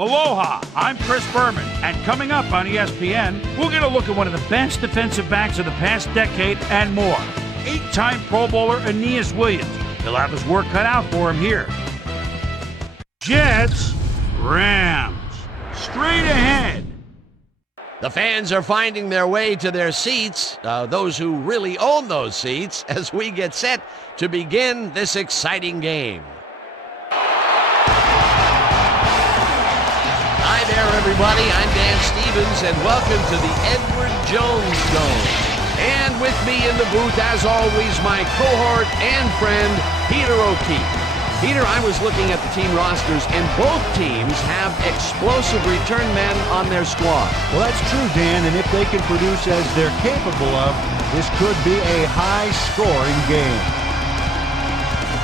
Aloha, I'm Chris Berman, and coming up on ESPN, we'll get a look at one of the best defensive backs of the past decade and more. 8-time Pro Bowler Aeneas Williams. He'll have his work cut out for him here. Jets, Rams, straight ahead. The fans are finding their way to their seats, those who really own those seats, as we get set to begin this exciting game. Hi there, everybody. I'm Dan Stevens, and welcome to the Edward Jones Dome. And with me in the booth, as always, my cohort and friend, Peter O'Keefe. Peter, I was looking at the team rosters, and both teams have explosive return men on their squad. Well, that's true, Dan, and if they can produce as they're capable of, this could be a high-scoring game.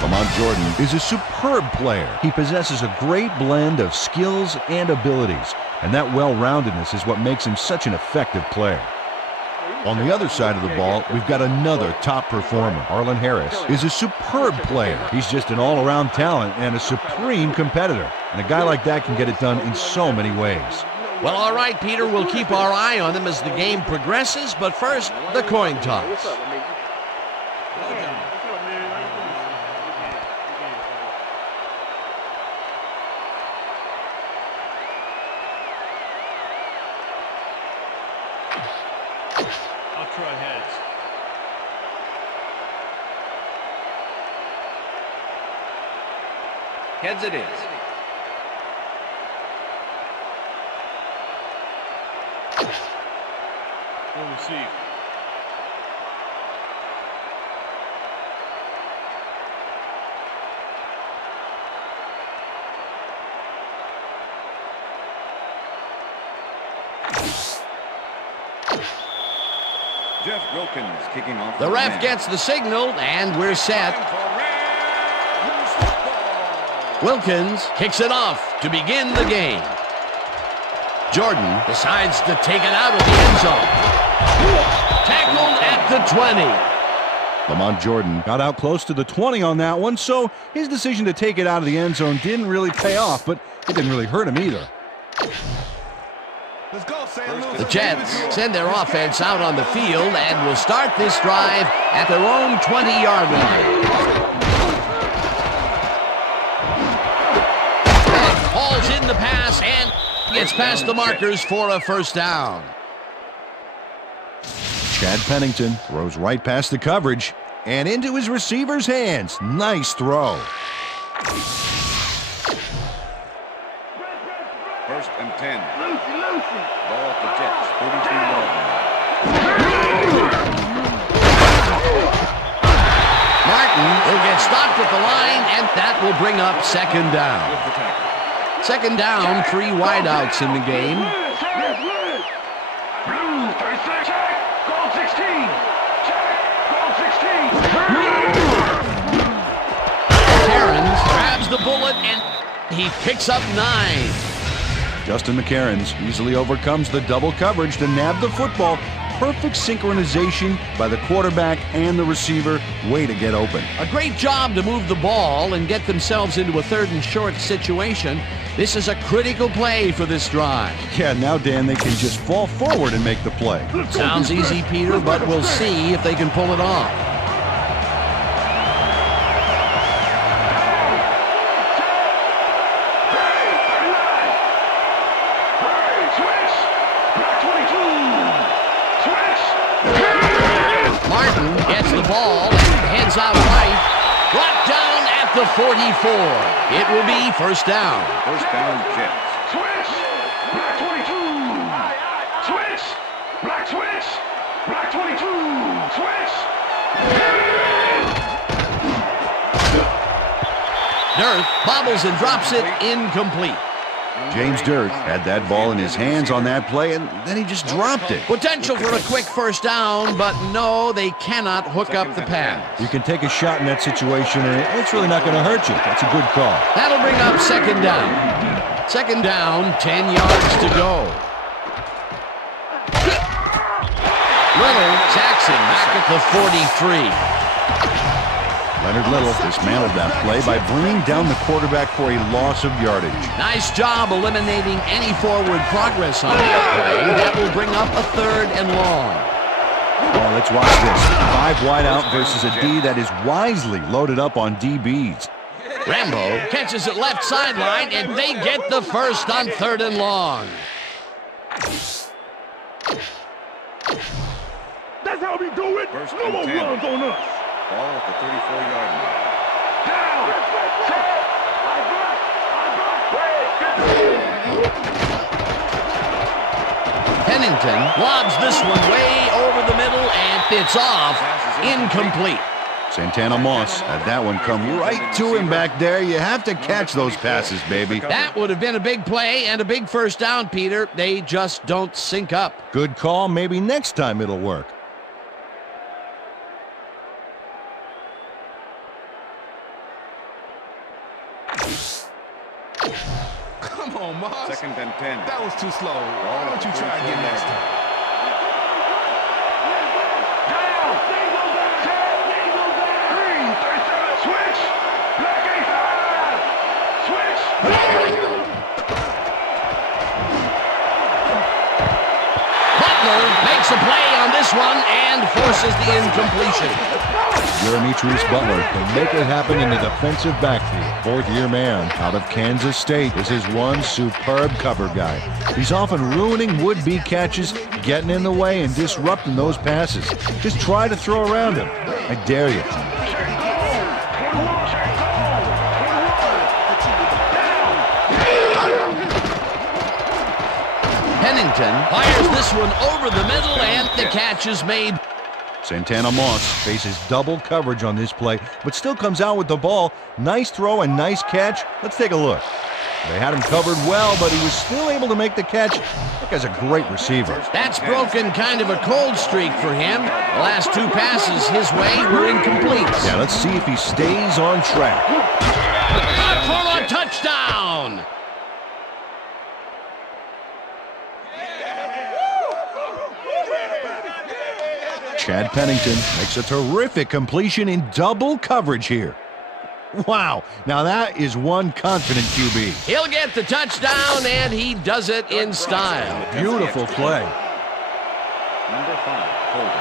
Lamont Jordan is a superb player. He possesses a great blend of skills and abilities, and that well-roundedness is what makes him such an effective player. On the other side of the ball, we've got another top performer. Arlen Harris is a superb player. He's just an all-around talent and a supreme competitor. And a guy like that can get it done in so many ways. Well, all right, Peter, we'll keep our eye on them as the game progresses, but first, the coin toss. I'll try heads. Heads it is. We'll receive. Jeff Wilkins kicking off. The ref gets the signal, and we're set. Wilkins kicks it off to begin the game. Jordan decides to take it out of the end zone. Tackled at the 20. Lamont Jordan Got out close to the 20 on that one, so his decision to take it out of the end zone didn't really pay off, but it didn't really hurt him either. The Jets send their offense out on the field and will start this drive at their own 20-yard line. And hauls in the pass and gets past the markers for a first down. Chad Pennington throws right past the coverage and into his receiver's hands. Nice throw. First and 10. Ball at the Jets, 42-yard line. Martin will get stopped at the line, and that will bring up second down. Second down, 3 wideouts in the game. Cairns grabs the bullet, and he picks up 9. Justin McCarrans easily overcomes the double coverage to nab the football. Perfect synchronization by the quarterback and the receiver. Way to get open. A great job to move the ball and get themselves into a 3rd and short situation. This is a critical play for this drive. Yeah, now, Dan, they can just fall forward and make the play. Sounds easy, Peter, but we'll see if they can pull it off. Martin gets the ball and heads out right. Brought down at the 44. It will be first down. First down, Jets. Switch! Black 22! Switch! Black switch! Black 22! Switch! Dirk bobbles and drops it incomplete. James Dirk had that ball in his hands on that play, and then he just dropped it. Potential for a quick first down, but no, they cannot hook up the pass. You can take a shot in that situation, and it's really not going to hurt you. That's a good call. That'll bring up second down. Second down, 10 yards to go. Little Jackson back at the 43. Leonard Little dismantled that play by bringing down the quarterback for a loss of yardage. Nice job eliminating any forward progress on that play. That will bring up a 3rd and long. Oh, let's watch this. 5 wide out versus a D that is wisely loaded up on DBs. Rambo catches it left sideline, and they get the first on 3rd and long. That's how we do it. First No and more 10. runs on us. Ball at the 34-yard line. Down. Pennington lobs this one way over the middle, and it's off. Incomplete. Santana Moss had that one come right to him back there. You have to catch those passes, baby. That would have been a big play and a big first down, Peter. They just don't sync up. Good call. Maybe next time it'll work. Come on, Moss. 2nd and 10. That was too slow. Why don't you try again next time? Makes a play on this one and forces the incompletion. Jeremitrius Butler can make it happen in the defensive backfield. 4th-year man out of Kansas State. This is one superb cover guy. He's often ruining would-be catches, getting in the way and disrupting those passes. Just try to throw around him. I dare you. Pennington fires this one over the middle, and the catch is made. Santana Moss faces double coverage on this play, but still comes out with the ball. Nice throw and nice catch. Let's take a look. They had him covered well, but he was still able to make the catch. That guy's a great receiver. That's broken kind of a cold streak for him. The last 2 passes his way were incomplete. Yeah, let's see if he stays on track. Up for a touchdown! Chad Pennington makes a terrific completion in double coverage here. Wow, now that is one confident QB. He'll get the touchdown, and he does it in style. Beautiful play. Number 5, Holt.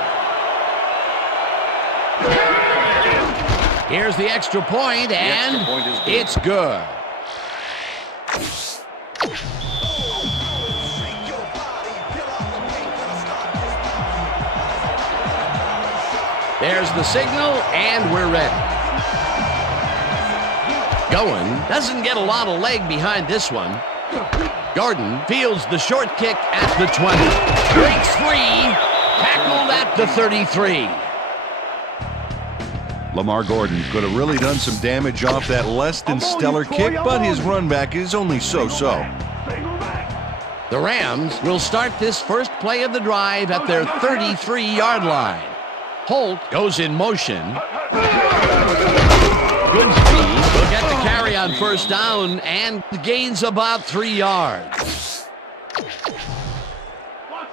Here's the extra point, and extra point is good. it's good. There's the signal, and we're ready. Going doesn't get a lot of leg behind this one. Gordon fields the short kick at the 20. Breaks free, tackled at the 33. Lamar Gordon could have really done some damage off that less than stellar kick, but his run back is only so-so. The Rams will start this first play of the drive at their 33-yard line. Holt goes in motion. Good speed. Will get the carry on first down and gains about 3 yards.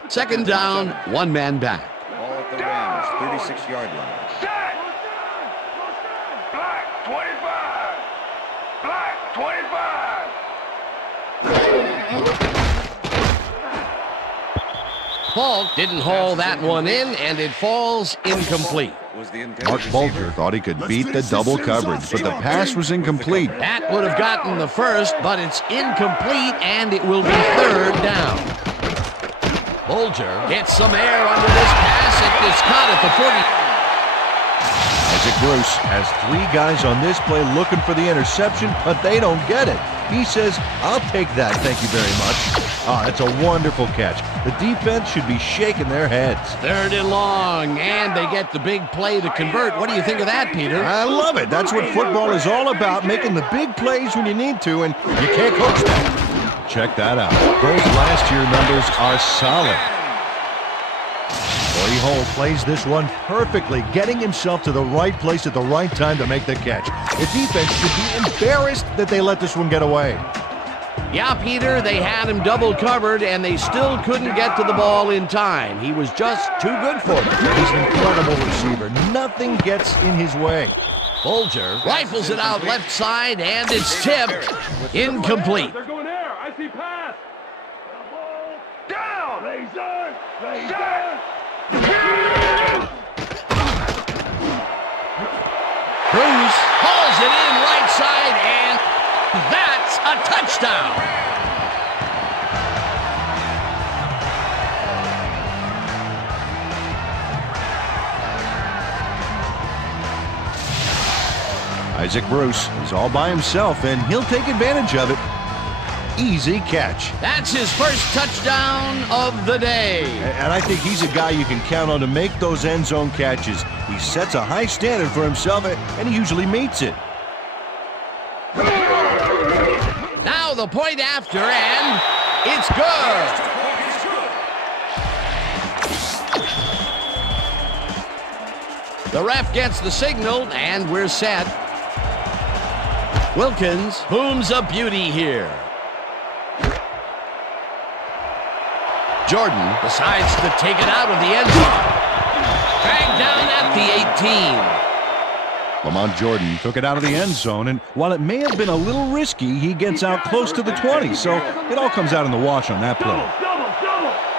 2nd down, 1 man back. Ball at the Rams, 36-yard line. Black 25. Black 25. Faulk didn't haul that one in, and it falls incomplete. Mark Bulger thought he could beat the double coverage, but the pass was incomplete. That would have gotten the first, but it's incomplete, and it will be 3rd down. Bulger gets some air under this pass. It is caught at the 40. Issac Bruce has 3 guys on this play looking for the interception, but they don't get it. He says, I'll take that, thank you very much. Ah, that's a wonderful catch. The defense should be shaking their heads. 3rd and long, and they get the big play to convert. What do you think of that, Peter? I love it. That's what football is all about, making the big plays when you need to, and you can't coach that. Check that out. Those last year numbers are solid. Cody Holt plays this one perfectly, getting himself to the right place at the right time to make the catch. The defense should be embarrassed that they let this one get away. Yeah, Peter, they had him double covered, and they still couldn't get to the ball in time. He was just too good for them. He's an incredible receiver. Nothing gets in his way. Bulger rifles it out left side, and it's tipped. Incomplete. They're going there. I see pass. Down. Laser. Bruce hauls it in right side, and that's a touchdown. Issac Bruce is all by himself, and he'll take advantage of it. Easy catch. That's his first touchdown of the day. And I think he's a guy you can count on to make those end zone catches. He sets a high standard for himself, and he usually meets it. Now the point after, and it's good. The ref gets the signal, and we're set. Wilkins booms a beauty here. Jordan decides to take it out of the end zone. Dragged down at the 18. Lamont Jordan took it out of the end zone, and while it may have been a little risky, he gets out close to the 20, so it all comes out in the wash on that play.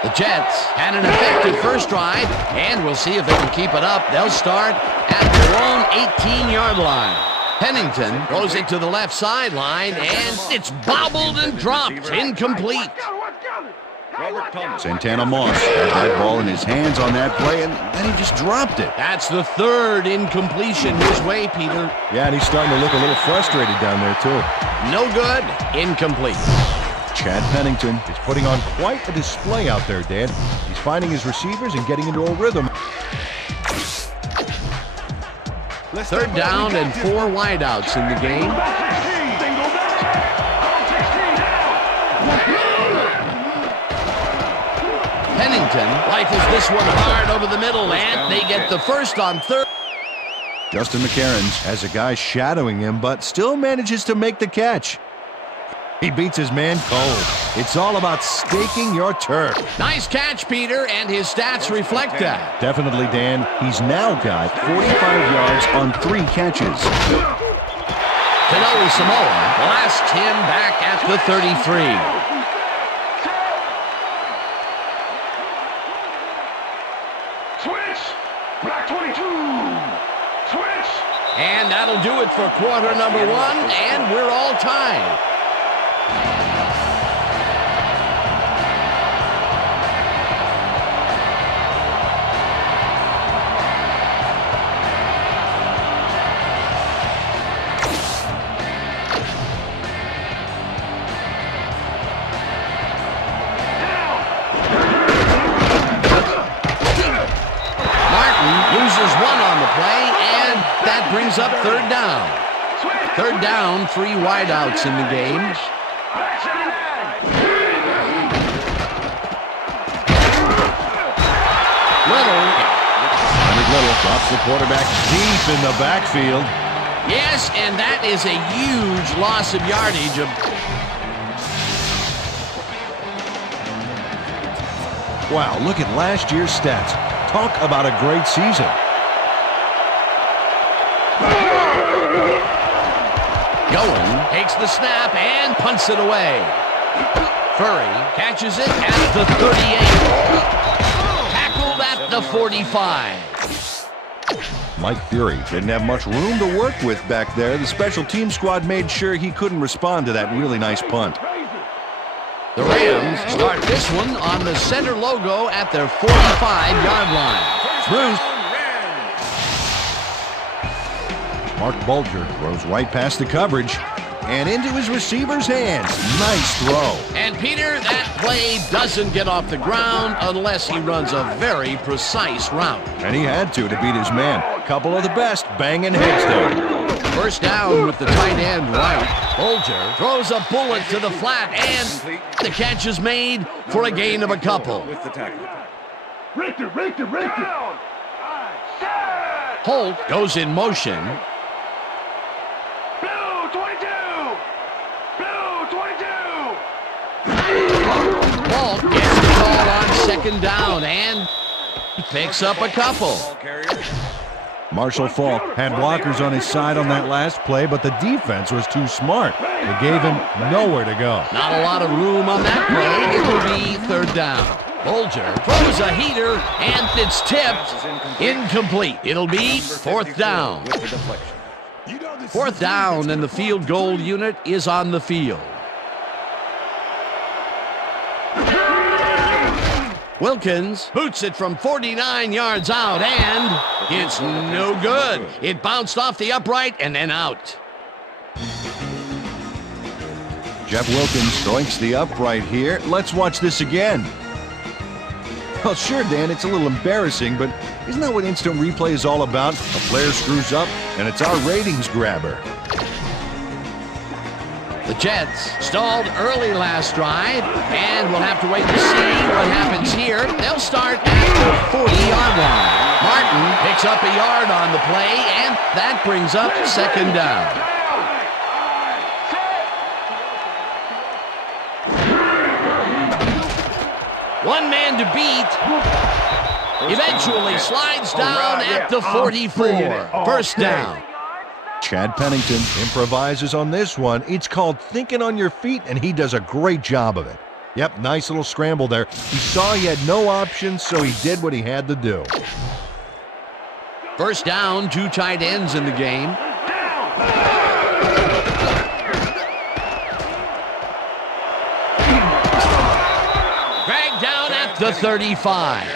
The Jets had an effective first drive, and we'll see if they can keep it up. They'll start at their own 18-yard line. Pennington throws it to the left sideline, and it's bobbled and dropped. Incomplete. Santana Moss had that ball in his hands on that play, and then he just dropped it. That's the third incompletion his way, Peter. Yeah, and he's starting to look a little frustrated down there, too. No good. Incomplete. Chad Pennington is putting on quite a display out there, Dan. He's finding his receivers and getting into a rhythm. Third down and 4 wideouts in the game. Pennington rifles this one hard over the middle, and they get the first on third. Justin McCarrons has a guy shadowing him, but still manages to make the catch. He beats his man cold. It's all about staking your turf. Nice catch, Peter, and his stats reflect that. Definitely, Dan. He's now got 45 yards on 3 catches. Kanoe Samoa blasts him back at the 33. Switch. Black 22. Switch. And that'll do it for quarter number 1, and we're all tied. Brings up third down. Third down, 3 wideouts in the game. Little drops the quarterback deep in the backfield. Yes, and that is a huge loss of yardage. Wow, look at last year's stats. Talk about a great season. Going, takes the snap, and punts it away. Furry catches it at the 38. Tackled at the 45. Mike Fury didn't have much room to work with back there. The special team squad made sure he couldn't respond to that really nice punt. The Rams start this one on the center logo at their 45-yard line. Bruce. Mark Bulger throws right past the coverage and into his receiver's hands. Nice throw. And Peter, that play doesn't get off the ground unless he runs a very precise route. And he had to beat his man. Couple of the best banging heads there. First down with the tight end right. Bulger throws a bullet to the flat, and the catch is made for a gain of a couple. With the tackle. Richter. Holt goes in motion. Blue 22. Faulk gets the call on second down and picks up a couple. Marshall Faulk had blockers on his side on that last play, but the defense was too smart. It gave him nowhere to go. Not a lot of room on that play. It will be third down. Bulger throws a heater, and it's tipped. Incomplete. It'll be fourth down. Fourth down, and the field goal unit is on the field. Wilkins boots it from 49 yards out, and it's no good. It bounced off the upright and then out. Jeff Wilkins doinks the upright here. Let's watch this again. Well, sure, Dan, it's a little embarrassing, but isn't that what instant replay is all about? A player screws up, and it's our ratings grabber. The Jets stalled early last drive, and we'll have to wait to see what happens here. They'll start at the 40-yard line. Martin picks up a yard on the play, and that brings up second down. One man to beat. Eventually slides down at the 44. First down. Chad Pennington improvises on this one. It's called thinking on your feet, and he does a great job of it. Yep, nice little scramble there. He saw he had no options, so he did what he had to do. First down, two tight ends in the game. Dragged down at the 35.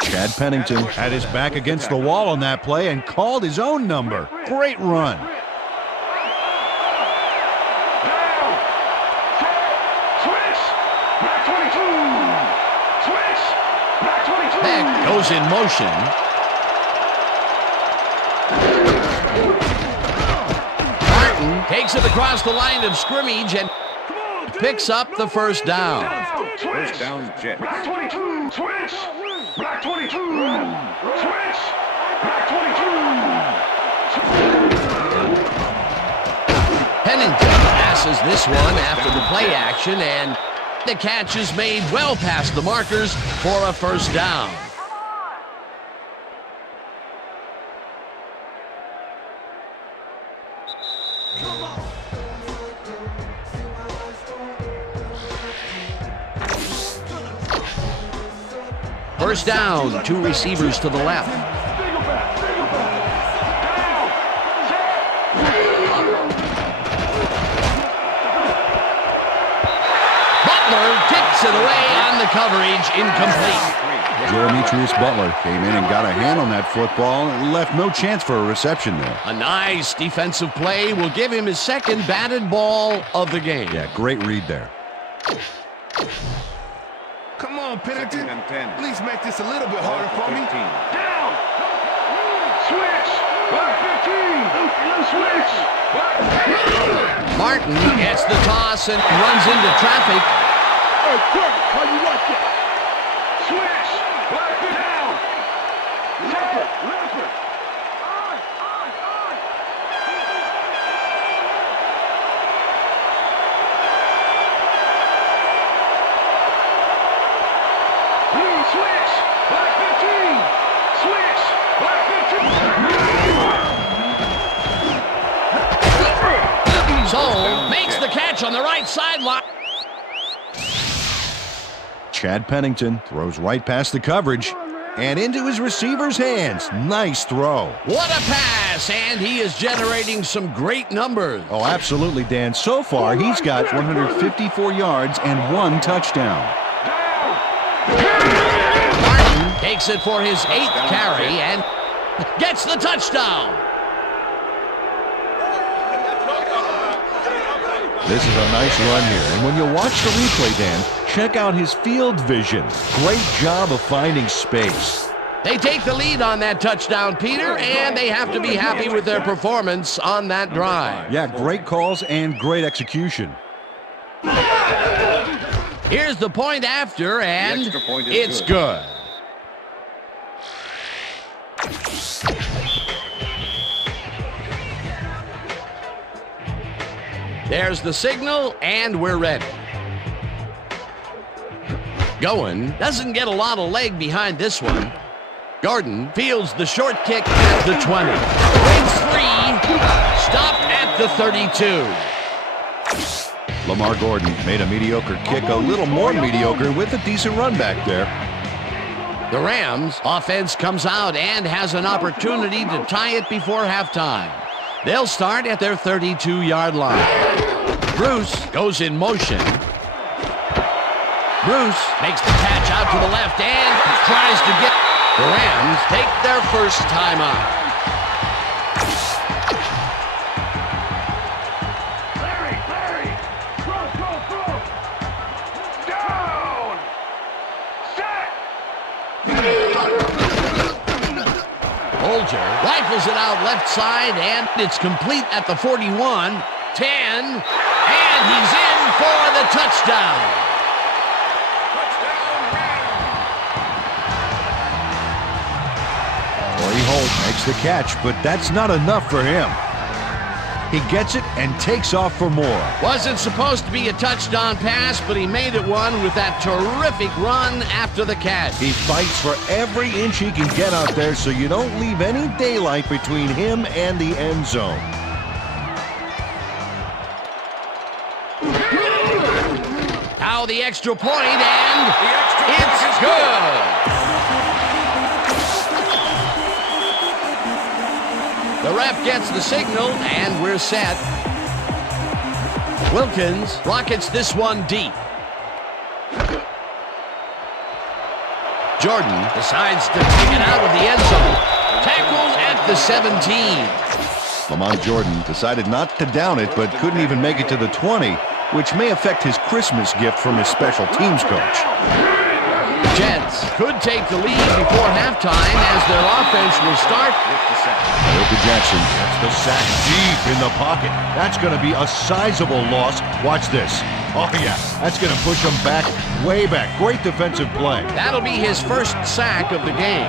Chad Pennington had his back against the wall on that play and called his own number. Great run. Beck goes in motion. Martin takes it across the line of scrimmage and picks up the first down. First down, Jets. Black 22, switch! Black 22, switch! Black 22! Pennington passes this one after the play action, and the catch is made well past the markers for a first down. First down, two receivers to the left. Butler kicks it away on the coverage, incomplete. Jeremitrius Butler came in and got a hand on that football and left no chance for a reception there. A nice defensive play will give him his second batted ball of the game. Yeah, great read there. Come on, Pennington. 2nd and 10. Please make this a little bit harder for me. Down! Switch! Black 15! Switch! Martin gets the toss and runs into traffic. Hey, quick! How you like that? Switch! Black down! Leopard! Leopard! Switch! Black 15! Switch! Black 15! Soul makes the catch on the right sideline. Chad Pennington throws right past the coverage and into his receiver's hands. Nice throw. What a pass, and he is generating some great numbers. Oh, absolutely, Dan. So far, he's got 154 yards and 1 touchdown. Martin takes it for his 8th carry and gets the touchdown. This is a nice run here, and when you watch the replay, Dan, check out his field vision. Great job of finding space. They take the lead on that touchdown, Peter, and they have to be happy with their performance on that drive. Yeah, great calls and great execution. Here's the point after, and extra point is it's good. There's the signal, and we're ready. Going doesn't get a lot of leg behind this one. Gordon fields the short kick at the 20. Wins 3. Stopped at the 32. Lamar Gordon made a mediocre kick a little more mediocre with a decent run back there. The Rams offense comes out and has an opportunity to tie it before halftime. They'll start at their 32-yard line. Bruce goes in motion. Bruce makes the catch out to the left and tries to get... The Rams take their first timeout. Larry! Throw! Down! Set! Bulger rifles it out left side, and it's complete at the 41, 10, and he's in for the touchdown. Holt makes the catch, but that's not enough for him. He gets it and takes off for more. Wasn't supposed to be a touchdown pass, but he made it one with that terrific run after the catch. He fights for every inch he can get out there so you don't leave any daylight between him and the end zone. Now the extra point, and it's good. The ref gets the signal, and we're set. Wilkins rockets this one deep. Jordan decides to take it out of the end zone. Tackled at the 17. Lamont Jordan decided not to down it, but couldn't even make it to the 20, which may affect his Christmas gift from his special teams coach. Jets could take the lead before halftime as their offense will start. Jackson gets the sack deep in the pocket. That's going to be a sizable loss. Watch this. Oh, yeah. That's going to push him back, way back. Great defensive play. That'll be his first sack of the game.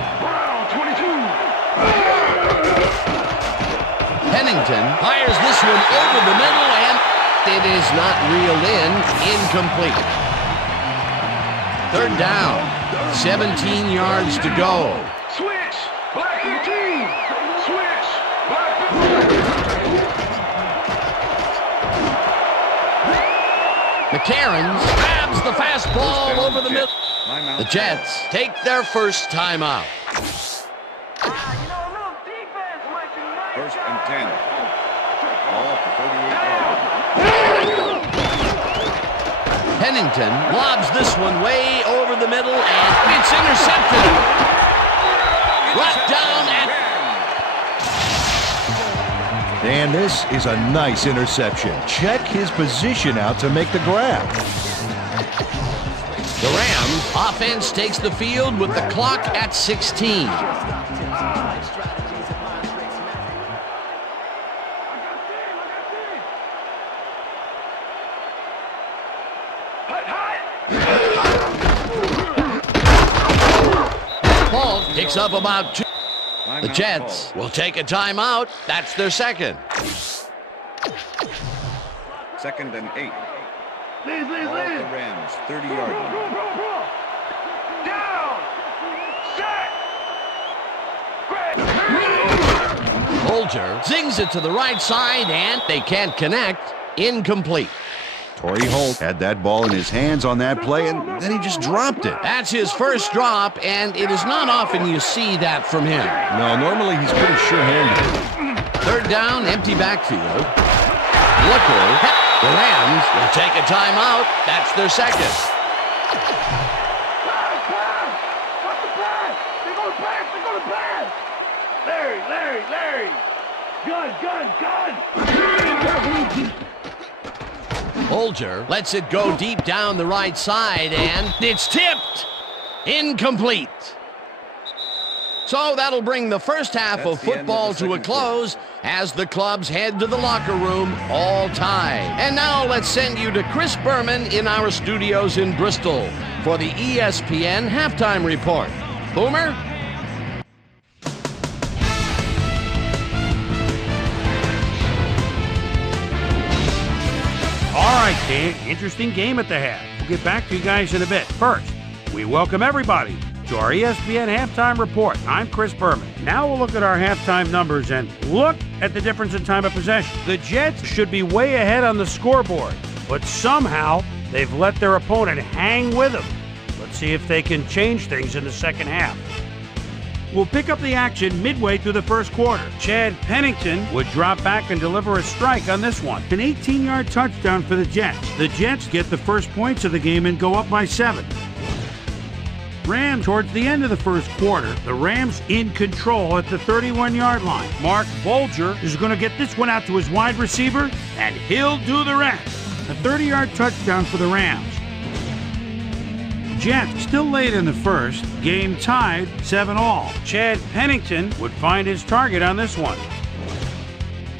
Pennington fires this one over the middle, and it is not reeled in. Incomplete. Third down. 17 yards to go. Switch! Black 15! Switch! Black 15! McCarron grabs the fastball over the middle. The Jets take their first timeout. First and 10. Ball for 38 yards. Pennington lobs this one way over the middle, and it's intercepted. Brought down at... And this is a nice interception. Check his position out to make the grab. The Rams offense takes the field with the clock at 16. Faulk picks up about 2. The Jets will take a timeout. That's their second. Second and 8. Lead. Ball at the Rams, 30-yard line. Down! Set! Bulger zings it to the right side, and they can't connect. Incomplete. Holt had that ball in his hands on that play, and then he just dropped it. That's his first drop, and it is not often you see that from him. No, normally he's pretty sure-handed. Third down, empty backfield. Looker. The Rams will take a timeout. That's their second. What's the pass? They're going to pass! Larry! Gun! Bulger lets it go deep down the right side, and it's tipped. Incomplete. So that'll bring the first half of football to a close as the clubs head to the locker room all tied. And now let's send you to Chris Berman in our studios in Bristol for the ESPN Halftime Report. Boomer? All right, Dan, interesting game at the half. We'll get back to you guys in a bit. First, we welcome everybody to our ESPN Halftime Report. I'm Chris Berman. Now we'll look at our halftime numbers and look at the difference in time of possession. The Jets should be way ahead on the scoreboard, but somehow they've let their opponent hang with them. Let's see if they can change things in the second half. We'll pick up the action midway through the first quarter. Chad Pennington would drop back and deliver a strike on this one. An 18-yard touchdown for the Jets. The Jets get the first points of the game and go up by 7. Rams towards the end of the first quarter. The Rams in control at the 31-yard line. Mark Bulger is going to get this one out to his wide receiver, and he'll do the rest. A 30-yard touchdown for the Rams. Jets still late in the first, game tied 7-all. Chad Pennington would find his target on this one.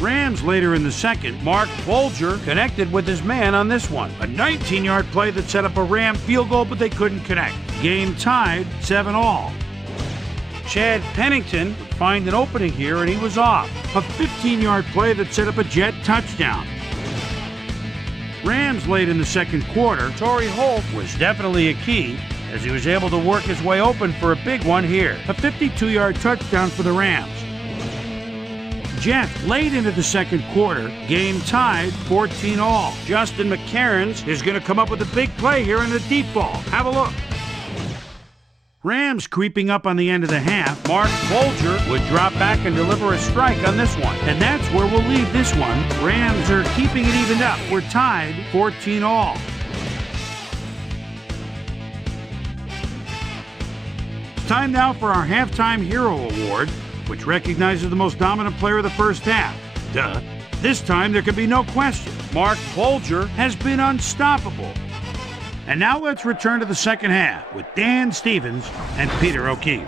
Rams later in the second, Mark Bulger connected with his man on this one. A 19-yard play that set up a Ram field goal, but they couldn't connect. Game tied 7-all. Chad Pennington would find an opening here, and he was off. A 15-yard play that set up a Jet touchdown. Rams late in the second quarter, Holt was definitely a key as he was able to work his way open for a big one here. A 52-yard touchdown for the Rams. Jets late into the second quarter, game tied 14-all. Justin McCarrons is going to come up with a big play here in the deep ball. Have a look. Rams creeping up on the end of the half. Mark Bulger would drop back and deliver a strike on this one. And that's where we'll leave this one. Rams are keeping it evened up. We're tied 14-all. Time now for our Halftime Hero Award, which recognizes the most dominant player of the first half. Duh. This time there can be no question. Mark Bulger has been unstoppable. And now let's return to the second half with Dan Stevens and Peter O'Keefe.